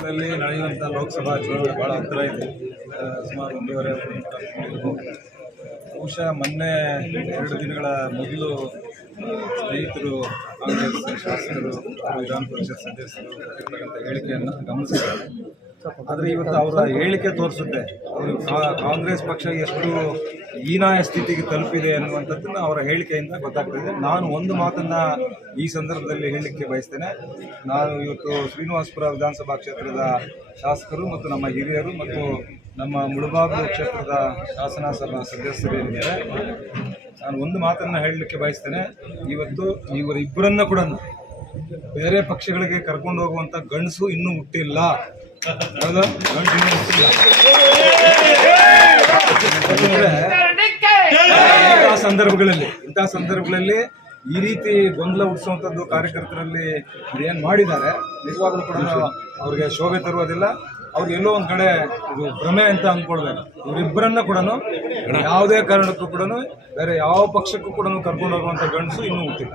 ಮುಂದಿನಂಥ ಲೋಕಸಭಾ ಚುನಾವಣೆ ಭಾಳ ಹತ್ತಿರ ಇದೆ ಸುಮಾರು ಒಂದೂವರೆ. ಬಹುಶಃ ಮೊನ್ನೆ ಎರಡು ದಿನಗಳ ಮೊದಲು ಸ್ನೇಹಿತರು, ಕಾಂಗ್ರೆಸ್ ಶಾಸಕರು, ವಿಧಾನ ಪರಿಷತ್ ಸದಸ್ಯರು ಹೇಳಿಕೆಯನ್ನು ಗಮನಿಸಿದ್ದಾರೆ ಆದರೆ ಇವತ್ತು ಅವರ ಹೇಳಿಕೆ ತೋರಿಸುತ್ತೆ. ಅವರು ಕಾಂಗ್ರೆಸ್ ಪಕ್ಷ ಎಷ್ಟು ಹೀನಾಯ ಸ್ಥಿತಿಗೆ ತಲುಪಿದೆ ಅನ್ನುವಂಥದ್ದನ್ನು ಅವರ ಹೇಳಿಕೆಯಿಂದ ಗೊತ್ತಾಗ್ತದೆ ನಾನು ಒಂದು ಮಾತನ್ನು ಈ ಸಂದರ್ಭದಲ್ಲಿ ಹೇಳಲಿಕ್ಕೆ ಬಯಸ್ತೇನೆ. ನಾನು ಇವತ್ತು ಶ್ರೀನಿವಾಸಪುರ ವಿಧಾನಸಭಾ ಕ್ಷೇತ್ರದ ಶಾಸಕರು ಮತ್ತು ನಮ್ಮ ಹಿರಿಯರು ಮತ್ತು ನಮ್ಮ ಮುಳುಬಾಗು ಕ್ಷೇತ್ರದ ಶಾಸನ ಸಭಾ ಸದಸ್ಯರು ಏನಿದ್ದಾರೆ. ನಾನು ಒಂದು ಮಾತನ್ನು ಹೇಳಲಿಕ್ಕೆ ಬಯಸ್ತೇನೆ. ಇವತ್ತು ಇವರಿಬ್ಬರನ್ನ ಕೂಡ ಬೇರೆ ಪಕ್ಷಗಳಿಗೆ ಕರ್ಕೊಂಡು ಹೋಗುವಂಥ ಗಂಡಸು ಇನ್ನೂ ಹುಟ್ಟಿಲ್ಲ. ಇಂತಹ ಸಂದರ್ಭಗಳಲ್ಲಿ ಇಂತಹ ಸಂದರ್ಭಗಳಲ್ಲಿ ಈ ರೀತಿ ಗೊಂದಲ ಹುಟ್ಟಿಸುವಂಥದ್ದು ಕಾರ್ಯಕರ್ತರಲ್ಲಿ ಏನು ಮಾಡಿದ್ದಾರೆ, ನಿಜವಾಗ್ಲೂ ಕೂಡ ಅವ್ರಿಗೆ ಶೋಭೆ ತರುವುದಿಲ್ಲ. ಅವ್ರಿಗೆ ಎಲ್ಲೋ ಒಂದ್ ಕಡೆ ಭ್ರಮೆ ಅಂತ ಅಂದ್ಕೊಳ್ಬೇಕು ಇವರಿಬ್ಬರನ್ನ ಕೂಡ ಯಾವುದೇ ಕಾರಣಕ್ಕೂ ಕೂಡ ಬೇರೆ ಯಾವ ಪಕ್ಷಕ್ಕೂ ಕೂಡ ಕರ್ಕೊಂಡು ಹೋಗುವಂಥ ಗಂಡಸು ಇನ್ನೂ ಹುಟ್ಟಿಲ್ಲ.